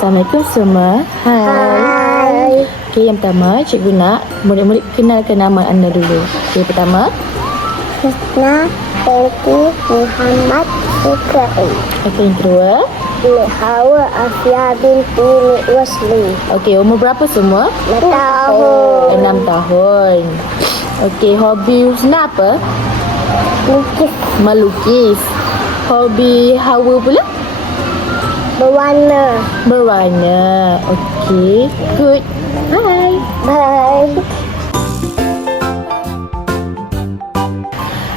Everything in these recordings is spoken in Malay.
Assalamualaikum semua. Hai. Okey, yang pertama cikgu nak murid-murid kenalkan nama anda dulu. Okey, pertama Husna Binti Muhammad Ibrahim. okey, yang kedua. Hawa Afia binti Wasli. Okey, umur berapa semua? 6 tahun. 6 tahun. Okey, hobi Husna apa? Lukis Melukis. Hobi Hawa pula? berwarna. Berwarna. Okey, good. Bye. Bye.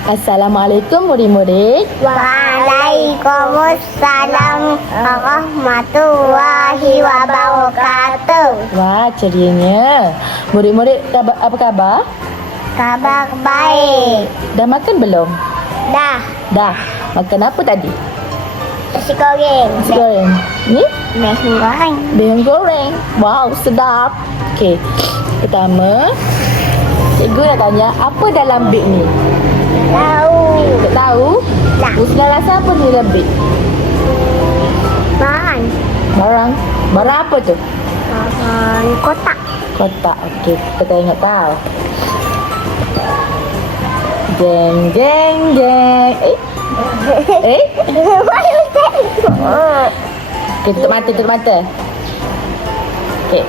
Assalamualaikum murid-murid. Waalaikumsalam warahmatullahi wabarakatuh. Wah, cerianya. Murid-murid apa khabar? Kabar baik. Dah makan belum? Dah. Dah. Makan apa tadi? Nasi goreng. Nasi goreng. Ni? Nasi goreng. Bihun goreng. Wow, sedap. Okey. Pertama, cikgu nak tanya, apa dalam beg ni? Tahu. Tak tahu? Tak. Husna rasa apa ni dalam beg? Bahan. Barang. Barang apa tu? Bahan kotak. Kotak. Okey, kita tengok tahu. Jeng, jeng, jeng. Eh? Okey, tutup mata, tutup mata. Okey.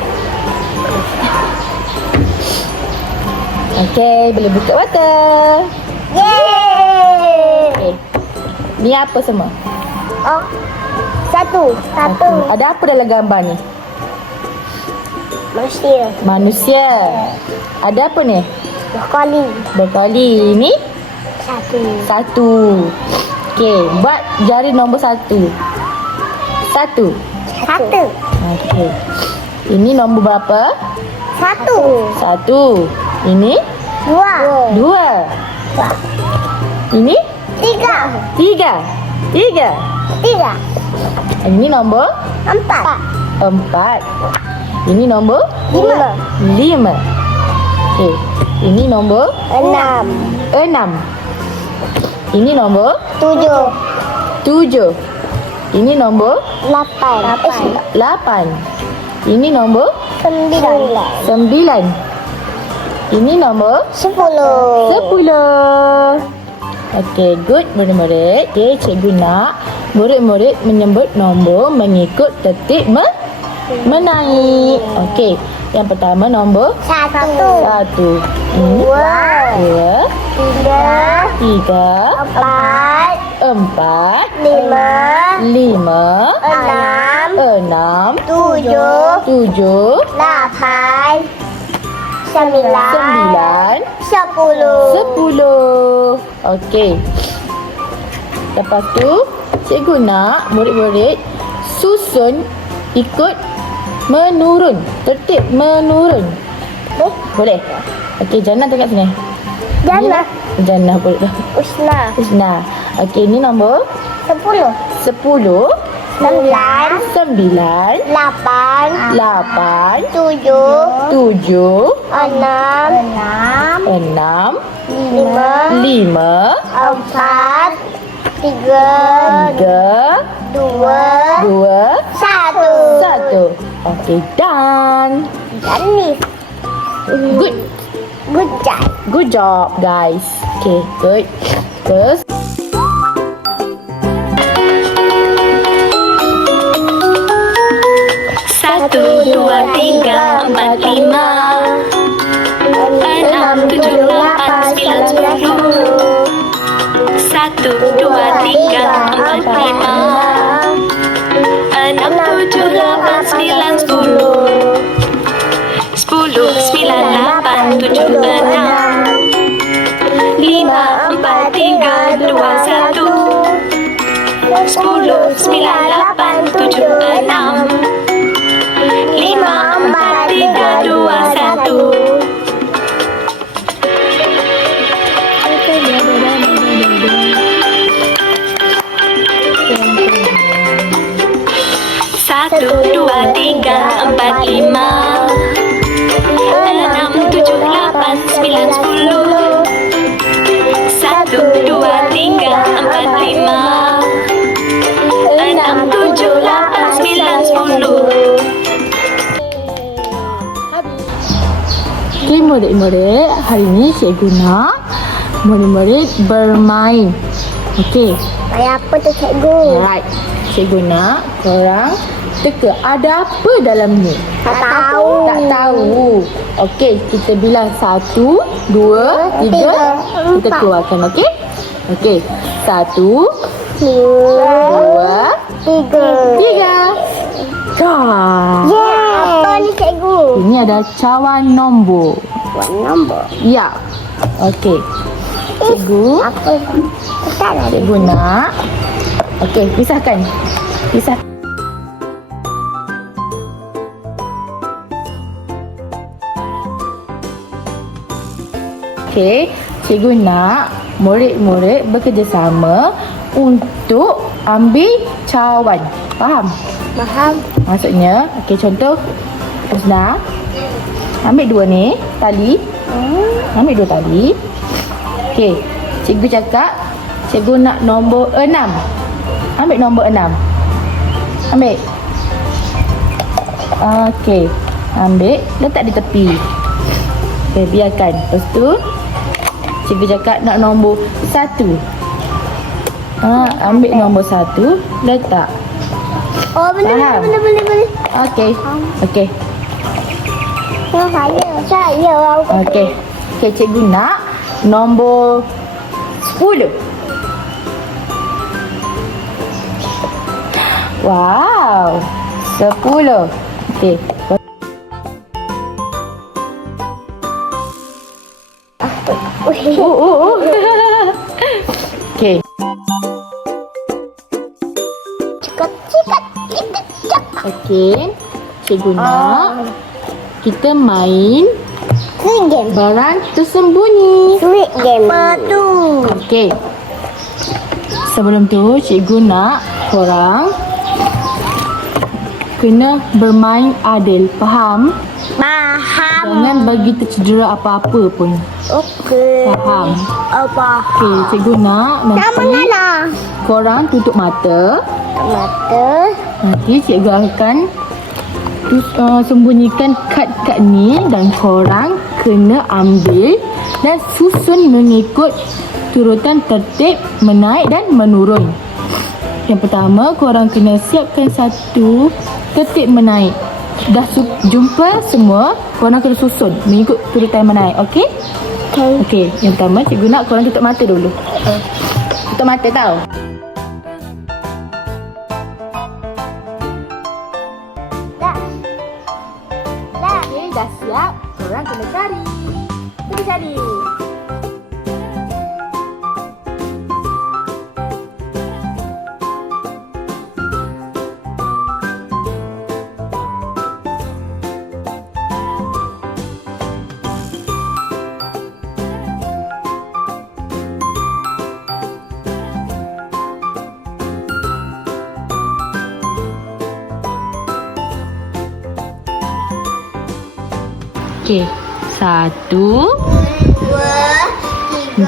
Okey, boleh buka mata. Yeay. Okey. Ni apa semua? Oh. Satu. Ada apa dalam gambar ni? Manusia. Manusia. Ada apa ni? Brokoli. Brokoli. Ini Satu. satu. Okey, buat jari nombor satu. Satu. Satu. Okey. Ini nombor berapa? Satu. Satu. Ini Dua. dua. Ini Tiga. tiga. Tiga. Tiga. Ini nombor Empat. empat. Ini nombor Lima. lima. Okey. Ini nombor Enam. enam. Ini nombor Tujuh. tujuh. Ini nombor Lapan. lapan. Ini nombor Sembilan. sembilan. Ini nombor 10. 10. Okey, good murid-murid. Okey, cikgu nak murid-murid menyebut nombor mengikut tertib menaik. Okey, yang pertama nombor Satu. 1. Dua. 2, Tiga. 3, Empat. 4, Lima. 5, Enam. 6, Tujuh. 7, Lapan. Sembilan. 9, Sepuluh. 10. Okey. Lepas tu, cikgu nak murid-murid susun ikut menurun. Tertib menurun. Boleh? Okey, Jannah tengok sini. Jannah. Ni, Jannah boleh dah. Usna. Husna. Okey, ni nombor 10. 10, Sembilan. 9, Lapan. 8, Tujuh. 7, Enam. 6, Lima. 5, Empat. Tiga. 3, Dua. 2, Satu. 1. Okey, done. Janis. Good. Good job. Good job, guys. Okay, good. Terus. Satu, dua, tiga, empat, lima, enam, tujuh, lapan, sembilan, sepuluh. Satu, dua, tiga, empat, lima, enam, tujuh, lapan, sembilan, sepuluh. 10, 9, 8, 7, 6, 5, 4, 3, 2, 1. 10, 9, 8, 7, 6, 5, 4, 3, 2, 1. murid-murid, hari ni cikgu nak murid-murid bermain. Okey. Main apa tu cikgu? Alright. Cikgu nak korang teka ada apa dalam ni. Tak tahu. Tak tahu. Okey, kita bilang 1, 2, 3. Kita keluarkan, okey? Okey. 1, 2, 3. Kah. Apa ni cikgu? Ini adalah cawan nombor. Buat nombor. Ya. Okey. Cikgu. Apa? Tak ada. Cikgu nak. Okey, pisahkan. Pisah. Okey, cikgu nak murid-murid bekerjasama untuk ambil cawan. Faham? Faham. Maksudnya, okey contoh Husna. Ambil 2 ni, tali. Ambil 2 tali. Okey, cikgu cakap cikgu nak nombor 6. Ambil nombor 6. Ambil. Okey, ambil, letak di tepi. Okey, biarkan. Lepas tu cikgu cakap nak nombor 1. Ambil nombor 1, letak. Oh, boleh. Okey. Okey. Oh, saya. Okey. Okey, cikgu nak nombor 10. Wow. 10. Okey. Oh. Okey. Okey. Cikgu nak kita main Sweet game. barang tersembunyi. Sweet game. Apa tu? Okey. Sebelum tu, cikgu nak korang kena bermain adil. Faham? Faham. Jangan bagi tercedera apa-apa pun. Okey. Faham? Apa? Okey, cikgu nak Nama nanti mana? korang tutup mata. Mata. Nanti cikgu akan sembunyikan kad-kad ni dan korang kena ambil dan susun mengikut turutan tertib menaik dan menurun. Yang pertama, korang kena siapkan satu tertib menaik. Dah jumpa semua, korang kena susun mengikut turutan menaik. Okey? Okey. Okey, yang pertama cikgu nak korang tutup mata dulu. Tutup mata tau. Dah. Dah. Okey, dah siap. Korang kena cari. Pergi cari. Okey, 1, 2,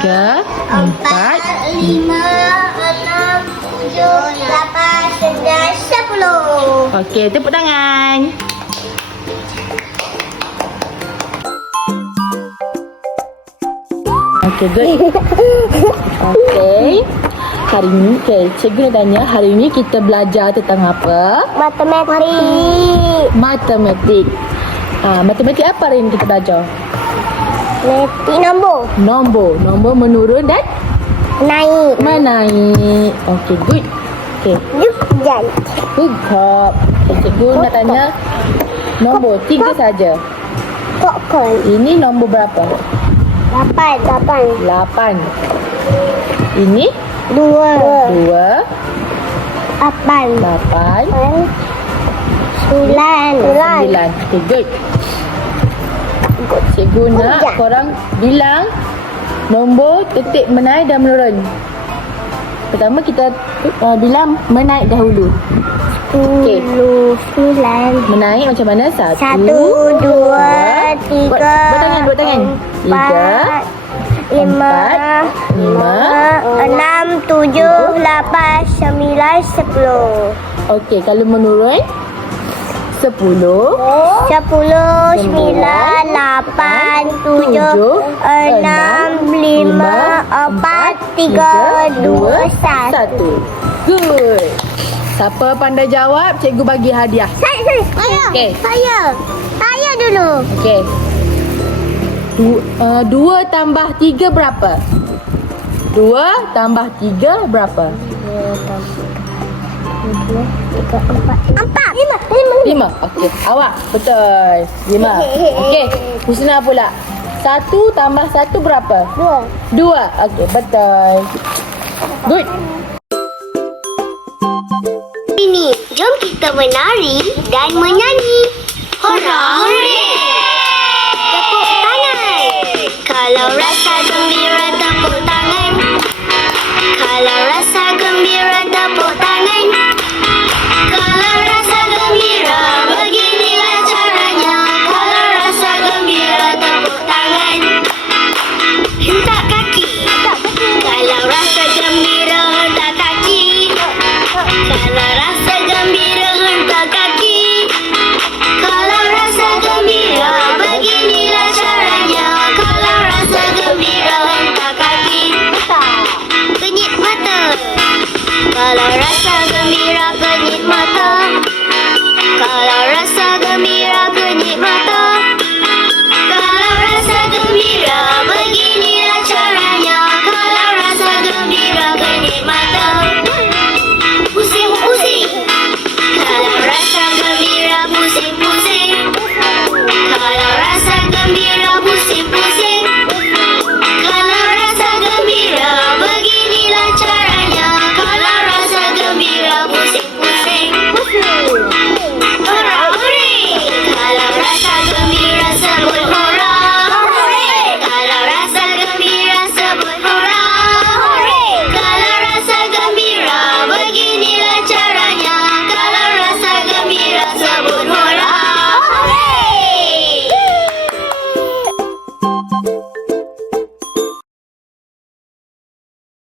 3, 4. 5, 6, 7, 8, 9, 10. Okey, tepuk tangan. Okey, good. Okey. Hari ni, cikgu nak tanya, hari ni kita belajar tentang apa? Matematik. Matematik. Matematik apa hari ni kita belajar? Matematik nombor. Nombor menurun dan Naik. menaik. Okey, good. Okey, Jujur. good job. Okay, cikgu nak tanya nombor 3 saja. Popcorn. Ini nombor berapa? 8. 8. Ini 2. 2, 8. 8, 9. 9. Okay, good. Cikgu nak korang bilang nombor tertib menaik dan menurun. Pertama kita bilang menaik dahulu. Okey. 9. Menaik macam mana? 1, 1, 2, 3. Buat tangan. 3, 5, 6, 7, 8, 9, 10. Okey, kalau menurun 10, 10, 9, 8, 7, 6, 5, 4, 3, 2, 1. 1. Good. Siapa pandai jawab, cikgu bagi hadiah. Saya. Okey. Saya dulu. Okey. 2 tambah 3 berapa? 2 tambah 3 berapa? 4. 5. Okey. Awak betul. 5. Okey. Husna pula. 1 tambah 1 berapa? 2. Okey, betul. Good. Ini, jom kita menari dan menyanyi.